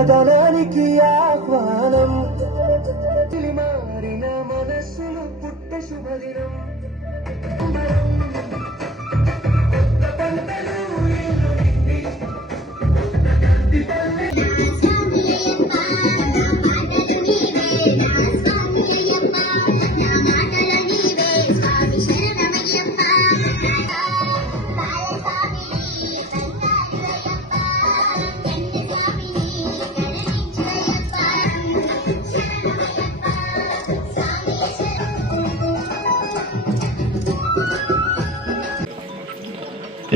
కొత్తదనానికి ఆహ్వానం మారిన మనస్సులు పుట్ట శుభదినం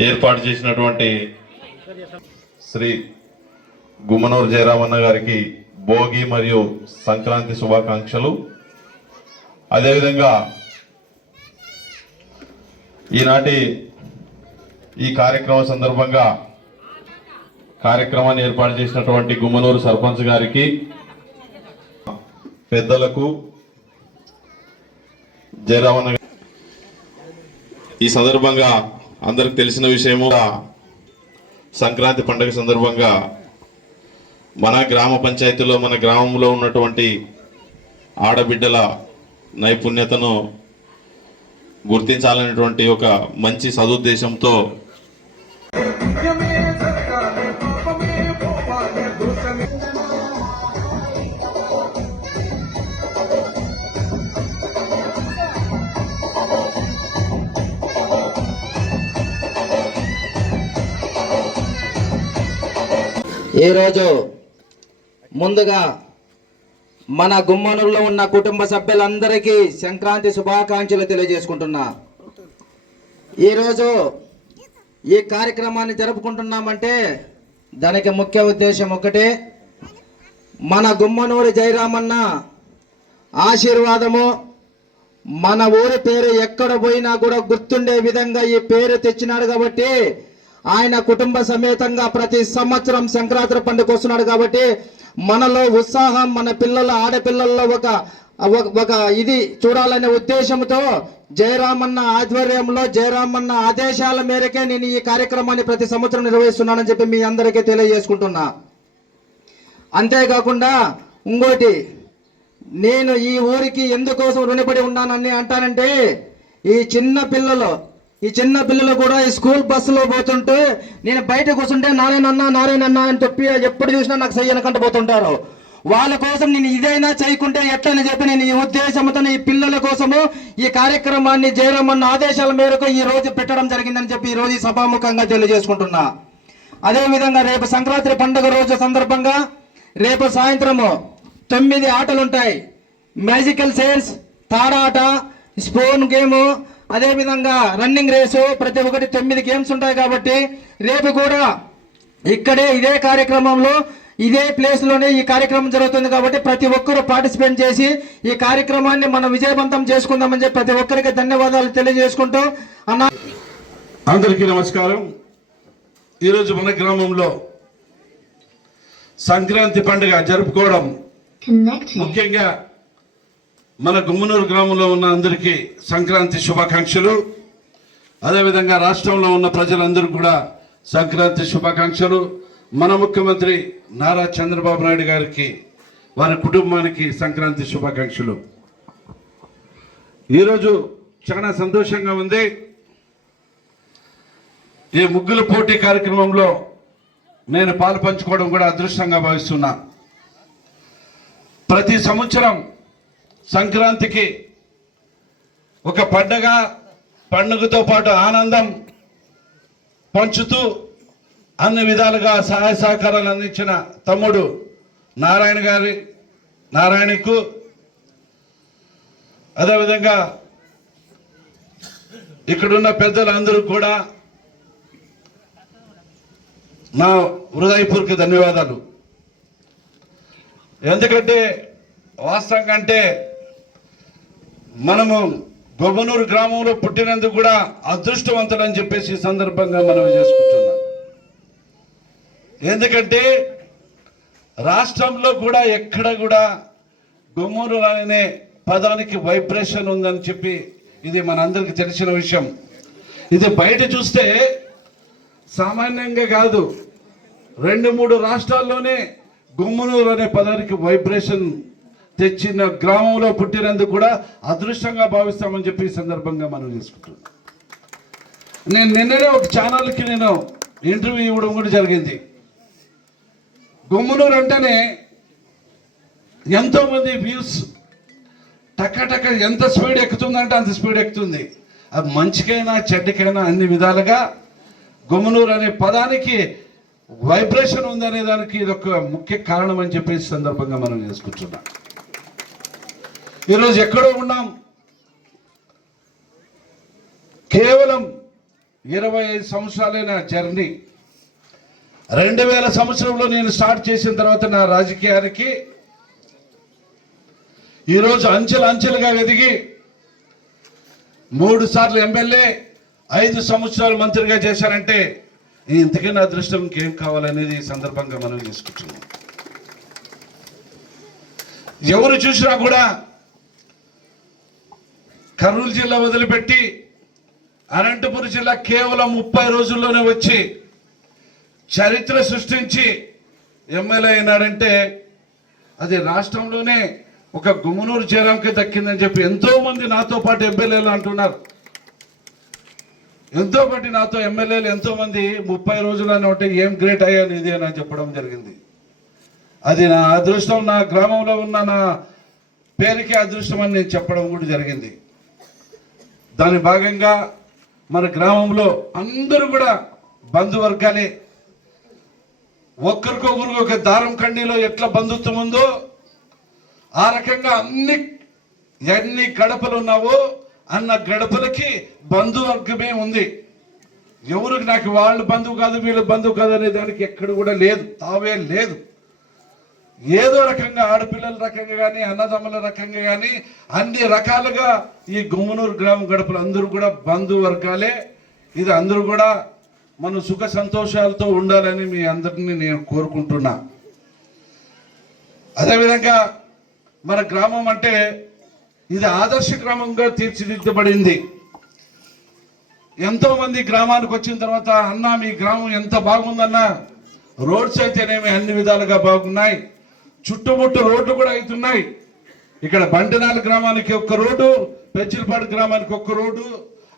ఏర్పాటు చేసినటువంటి శ్రీ గుమ్మనూరు జయరామన్న గారికి భోగి మరియు సంక్రాంతి శుభాకాంక్షలు. అదేవిధంగా ఈనాటి ఈ కార్యక్రమం సందర్భంగా కార్యక్రమాన్ని ఏర్పాటు చేసినటువంటి గుమ్మనూరు సర్పంచ్ గారికి, పెద్దలకు, జయరామన్న ఈ సందర్భంగా అందరికి తెలిసిన విషయము, సంక్రాంతి పండుగ సందర్భంగా మన గ్రామ పంచాయతీలో మన గ్రామంలో ఉన్నటువంటి ఆడబిడ్డల నైపుణ్యతను గుర్తించాలనేటువంటి ఒక మంచి సదుద్దేశంతో ఈరోజు ముందుగా మన గుమ్మనూరులో ఉన్న కుటుంబ సభ్యులందరికీ సంక్రాంతి శుభాకాంక్షలు తెలియజేసుకుంటున్నా. ఈరోజు ఈ కార్యక్రమాన్ని జరుపుకుంటున్నామంటే దానికి ముఖ్య ఉద్దేశం ఒకటే, మన గుమ్మనూరు జయరామన్న ఆశీర్వాదము, మన ఊరి పేరు ఎక్కడ పోయినా కూడా గుర్తుండే విధంగా ఈ పేరు తెచ్చినాడు కాబట్టి ఆయన కుటుంబ సమేతంగా ప్రతి సంవత్సరం సంక్రాంతి పండుగ వస్తున్నాడు కాబట్టి మనలో ఉత్సాహం, మన పిల్లల ఆడపిల్లల్లో ఒక ఇది చూడాలనే ఉద్దేశంతో జయరామన్న ఆధ్వర్యంలో జయరామన్న ఆదేశాల మేరకే నేను ఈ కార్యక్రమాన్ని ప్రతి సంవత్సరం నిర్వహిస్తున్నానని చెప్పి మీ అందరికీ తెలియజేసుకుంటున్నా. అంతేకాకుండా ఇంకోటి, నేను ఈ ఊరికి ఎందుకోసం రుణపడి ఉన్నానని అంటానంటే, ఈ చిన్న పిల్లలు కూడా ఈ స్కూల్ బస్సులో పోతుంటే నేను బయట కూర్చుంటే నారాయణన్న అని చెప్పి ఎప్పుడు చూసినా నాకు సై అనకంట పోతుంటారు. వాళ్ళ కోసం నేను ఇదైనా చేయకుంటే ఎట్లని చెప్పి నేను ఈ ఉద్దేశంతో ఈ పిల్లల కోసము ఈ కార్యక్రమాన్ని జయరామన్న ఆదేశాల మేరకు ఈ రోజు పెట్టడం జరిగిందని చెప్పి ఈ రోజు సభాముఖంగా తెలియజేసుకుంటున్నా. అదేవిధంగా రేపు సంక్రాంతి పండుగ రోజు సందర్భంగా రేపు సాయంత్రము 9 ఆటలుంటాయి. మ్యాజికల్ సేల్స్, తాడాట, స్పూన్ గేము, అదేవిధంగా రన్నింగ్ రేసు, ప్రతి ఒక్కటి 9 గేమ్స్ ఉంటాయి. కాబట్టి రేపు కూడా ఇక్కడే ఇదే కార్యక్రమంలో ఇదే ప్లేస్ లోనే ఈ కార్యక్రమం జరుగుతుంది కాబట్టి ప్రతి ఒక్కరూ పార్టిసిపేట్ చేసి ఈ కార్యక్రమాన్ని మనం విజయవంతం చేసుకుందామని చెప్పి ప్రతి ఒక్కరికి ధన్యవాదాలు తెలియజేసుకుంటూ అందరికీ నమస్కారం. ఈరోజు మన గ్రామంలో సంక్రాంతి పండుగ జరుపుకోవడం, ముఖ్యంగా మన గుమ్మనూరు గ్రామంలో ఉన్న అందరికీ సంక్రాంతి శుభాకాంక్షలు. అదేవిధంగా రాష్ట్రంలో ఉన్న ప్రజలందరూ కూడా సంక్రాంతి శుభాకాంక్షలు. మన ముఖ్యమంత్రి నారా చంద్రబాబు నాయుడు గారికి, వారి కుటుంబానికి సంక్రాంతి శుభాకాంక్షలు. ఈరోజు చాలా సంతోషంగా ఉంది. ఈ ముగ్గుల పోటీ కార్యక్రమంలో నేను పాలు పంచుకోవడం కూడా అదృష్టంగా భావిస్తున్నా. ప్రతి సంవత్సరం సంక్రాంతికి ఒక పండుగతో పాటు ఆనందం పంచుతూ అన్ని విధాలుగా సహాయ సహకారాలు అందించిన తమ్ముడు నారాయణకు, అదేవిధంగా ఇక్కడున్న పెద్దలందరూ కూడా నా హృదయపూర్వక ధన్యవాదాలు. ఎందుకంటే వాస్తవంగా అంటే మనము గుమ్మనూరు గ్రామంలో పుట్టినందుకు కూడా అదృష్టవంతులని చెప్పేసి ఈ సందర్భంగా మనం చేసుకుంటున్నాం. ఎందుకంటే రాష్ట్రంలో కూడా ఎక్కడ కూడా గుమ్మనూరు అనే పదానికి వైబ్రేషన్ ఉందని చెప్పి ఇది మనందరికీ తెలిసిన విషయం. ఇది బయట చూస్తే సామాన్యంగా కాదు, 2-3 రాష్ట్రాల్లోనే గుమ్మనూరు అనే పదానికి వైబ్రేషన్ తెచ్చిన గ్రామంలో పుట్టినందుకు కూడా అదృష్టంగా భావిస్తామని చెప్పి ఈ సందర్భంగా మనం చేసుకుంటున్నాం. నేను నిన్ననే ఒక ఛానల్కి నేను ఇంటర్వ్యూ ఇవ్వడం కూడా జరిగింది. గుమ్మనూరు అంటేనే ఎంతోమంది వ్యూస్ టక్క ఎంత స్పీడ్ ఎక్కుతుందంటే అంత స్పీడ్ ఎక్కుతుంది. అది మంచికైనా చెడ్డకైనా అన్ని విధాలుగా గుమ్మనూరు అనే పదానికి వైబ్రేషన్ ఉందనే దానికి ఇది ఒక ముఖ్య కారణం అని చెప్పి సందర్భంగా మనం చేసుకుంటున్నాం. ఈరోజు ఎక్కడో ఉన్నాం, కేవలం 25 సంవత్సరాలైన జర్నీ. 2000 సంవత్సరంలో నేను స్టార్ట్ చేసిన తర్వాత నా రాజకీయానికి ఈరోజు అంచెలుగా ఎదిగి 3 సార్లు ఎమ్మెల్యే, 5 సంవత్సరాలు మంత్రిగా చేశారంటే ఇంతకైనా అదృష్టం ఇంకేం కావాలనేది ఈ సందర్భంగా మనం చేసుకుంటున్నాం. ఎవరు చూసినా కూడా కర్నూలు జిల్లా వదిలిపెట్టి అనంతపురం జిల్లా కేవలం 30 రోజుల్లోనే వచ్చి చరిత్ర సృష్టించి ఎమ్మెల్యే అయినాడంటే అది రాష్ట్రంలోనే ఒక గుమ్మనూరు జయరాంకి దక్కిందని చెప్పి ఎంతో మంది నాతో పాటు ఎమ్మెల్యేలు అంటున్నారు. నాతో ఎమ్మెల్యేలు ఎంతో మంది 30 రోజులని ఉంటే ఏం గ్రేట్ అయ్యాను ఇది అని చెప్పడం జరిగింది. అది నా అదృష్టం, నా గ్రామంలో ఉన్న నా పేరుకి అదృష్టం అని నేను చెప్పడం కూడా జరిగింది. దాని భాగంగా మన గ్రామంలో అందరూ కూడా బంధువర్గాలే. ఒక్కరికొకరు ఒక దారం కండిలో ఎట్లా బంధుత్వం ఉందో ఆ రకంగా ఎన్ని గడపలు ఉన్నావో అన్న గడపలకి బంధువర్గమే ఉంది. ఎవరికి నాకు వాళ్ళు బంధువు కాదు వీళ్ళు బంధువు కాదు అనే దానికి ఎక్కడ కూడా లేదు, తావే లేదు. ఏదో రకంగా ఆడపిల్లల రకంగా కానీ అన్నదమ్ముల రకంగా కానీ అన్ని రకాలుగా ఈ గుమ్మనూరు గ్రామం గడపలు అందరూ కూడా బంధువర్గాలే. ఇది అందరూ కూడా మనం సుఖ సంతోషాలతో ఉండాలని మీ అందరినీ నేను కోరుకుంటున్నా. అదేవిధంగా మన గ్రామం అంటే ఇది ఆదర్శ గ్రామంగా తీర్చిదిద్దబడింది. ఎంతో మంది గ్రామానికి వచ్చిన తర్వాత అన్నా మీ గ్రామం ఎంత బాగుందన్నా, రోడ్స్ అయితేనేమి అన్ని విధాలుగా బాగున్నాయి, చుట్టుముట్టు రోడ్లు కూడా అవుతున్నాయి. ఇక్కడ బంటినాల గ్రామానికి ఒక్క రోడ్డు, పెచ్చిలపాడు గ్రామానికి ఒక్క రోడ్డు,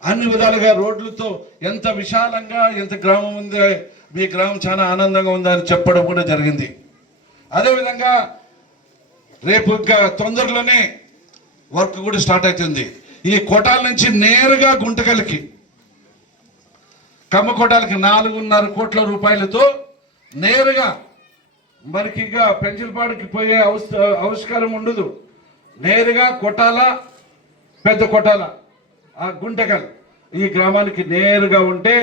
అన్ని విధాలుగా రోడ్లతో ఎంత విశాలంగా ఎంత గ్రామం ఉంది, మీ గ్రామం చాలా ఆనందంగా ఉందని చెప్పడం కూడా జరిగింది. అదేవిధంగా రేపు ఇంకా తొందరలోనే వర్క్ కూడా స్టార్ట్ అవుతుంది. ఈ కోటాల నుంచి నేరుగా గుంటకల్కి కమ్మ కోటాలకి 4.5 కోట్ల రూపాయలతో నేరుగా మనకి ఇంకా పెంచిలపాడుకి పోయే ఆవిష్కారం ఉండదు. నేరుగా కొట్టాల పెద్ద కొట్టాల ఆ గుంటకల్ ఈ గ్రామానికి నేరుగా ఉంటే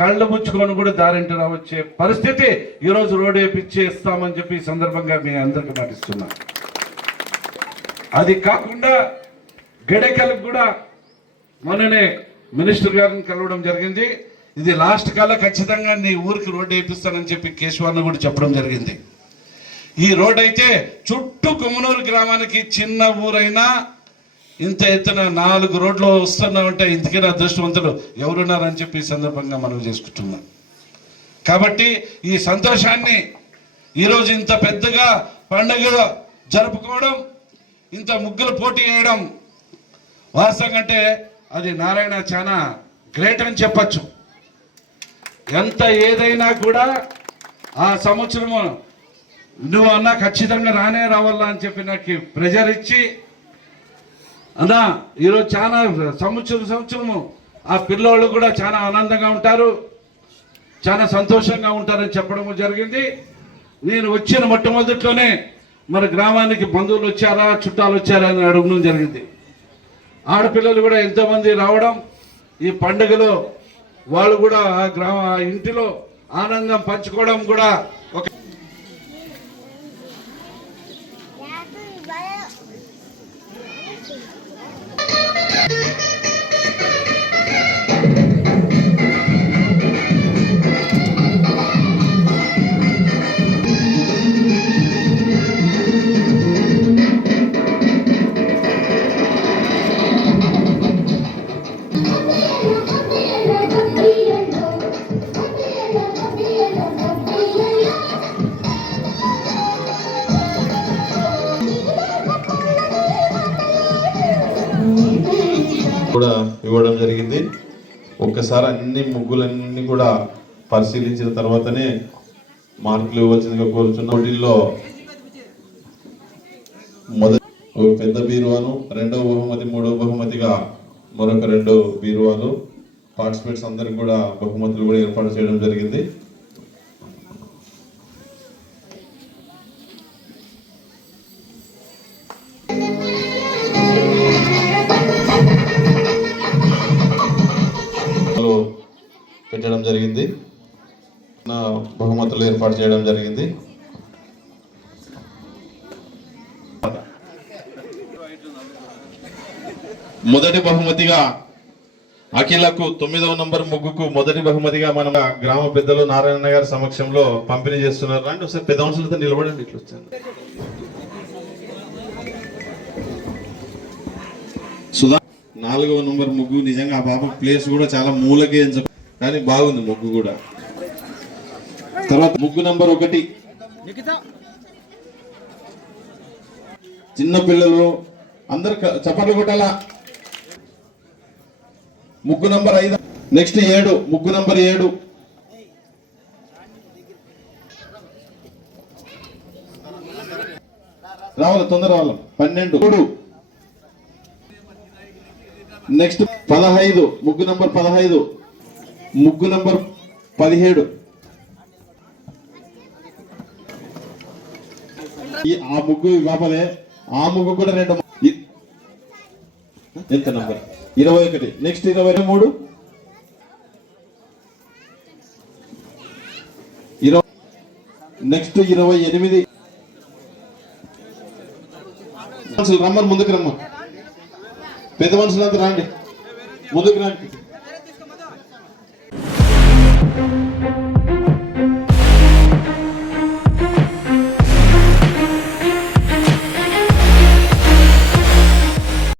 కళ్ళు ముచ్చుకొని కూడా దారింటి రావచ్చే పరిస్థితి ఈరోజు రోడ్డు వేపించి ఇస్తామని చెప్పి ఈ సందర్భంగా మీ అందరికి మాటిస్తున్నా. అది కాకుండా గడెకలకు కూడా మొన్ననే మినిస్టర్ గారిని కలవడం జరిగింది. ఇది లాస్ట్ కల్లా ఖచ్చితంగా నీ ఊరికి రోడ్డు వేపిస్తానని చెప్పి కేశవాన్ని కూడా చెప్పడం జరిగింది. ఈ రోడ్ అయితే చుట్టూ గుమ్మనూరు గ్రామానికి చిన్న ఊరైనా ఇంత ఎత్తున 4 రోడ్లు వస్తున్నామంటే ఇంతకైనా అదృష్టవంతులు ఎవరున్నారని చెప్పి ఈ సందర్భంగా మనం చేసుకుంటున్నాం. కాబట్టి ఈ సంతోషాన్ని ఈరోజు ఇంత పెద్దగా పండుగ జరుపుకోవడం, ఇంత ముగ్గులు పోటీ చేయడం వాస్తవంగా అంటే అది నారాయణ చాలా గ్రేట్ అని చెప్పచ్చు. ఎంత ఏదైనా కూడా ఆ సంవత్సరము నువ్వు అన్నా ఖచ్చితంగా రావాలా అని చెప్పి నాకు ప్రెజర్ ఇచ్చి అన్నా ఈరోజు చాలా సంవత్సరము ఆ పిల్లోళ్ళు కూడా చాలా ఆనందంగా ఉంటారు, చాలా సంతోషంగా ఉంటారని చెప్పడం జరిగింది. నేను వచ్చిన మొట్టమొదట్లోనే మన గ్రామానికి బంధువులు వచ్చారా చుట్టాలు వచ్చారా అని అడగడం జరిగింది. ఆడపిల్లలు కూడా ఎంతోమంది రావడం, ఈ పండుగలో వాళ్ళు కూడా ఆ ఇంటిలో ఆనందం పంచుకోవడం కూడా ఒక ఒకసారి అన్ని ముగ్గులన్నీ కూడా పరిశీలించిన తర్వాతనే మార్కులు ఇవ్వాల్సిందిగా కోరుచున్న పోటీల్లో మొదటి ఒక పెద్ద బీరువాను, రెండవ బహుమతి, మూడవ బహుమతిగా మరొక 2 బీరువాలు, పార్టిసిపేట్స్ అందరికి కూడా బహుమతులు కూడా ఏర్పాటు చేయడం జరిగింది. పెట్టడం జరిగింది, బహుమతులు ఏర్పాటు చేయడం జరిగింది. మొదటి బహుమతిగా అఖిలకు 9వ నంబర్ ముగ్గుకు మొదటి బహుమతిగా మన గ్రామ పెద్దలు నారాయణ గారి సమక్షంలో పంపిణీ చేస్తున్నారు. అంటే ఒకసారి పెద్ద మనుషులతో నిలబడండి. ఇట్లా వచ్చాను. సుధా 4వ నంబర్ ముగ్గు నిజంగా ఆ పాప ప్లేస్ కూడా చాలా మూలకే కానీ బాగుంది ముగ్గు కూడా. తర్వాత ముగ్గు నంబర్ 1 చిన్న పిల్లలు అందరు చప్పట్లు కొట్టాలా. ముగ్గు నంబర్ 5. నెక్స్ట్ 7 ముగ్గు నంబర్ 7. రావాలి తొందర రావాలి. 12. నెక్స్ట్ 15 ముగ్గు నంబర్ 15. ముగ్గు నంబర్ 17. ఆ ముగ్గు బాపలే, ఆ ముగ్గు కూడా 2. ఎంత నంబర్ 21. నెక్స్ట్ 23. 20. నెక్స్ట్ 28. మనుషులు రమ్మని ముందుకు రమ్మ. పెద్ద మనుషులంతా రండి, ముందుకు రండి.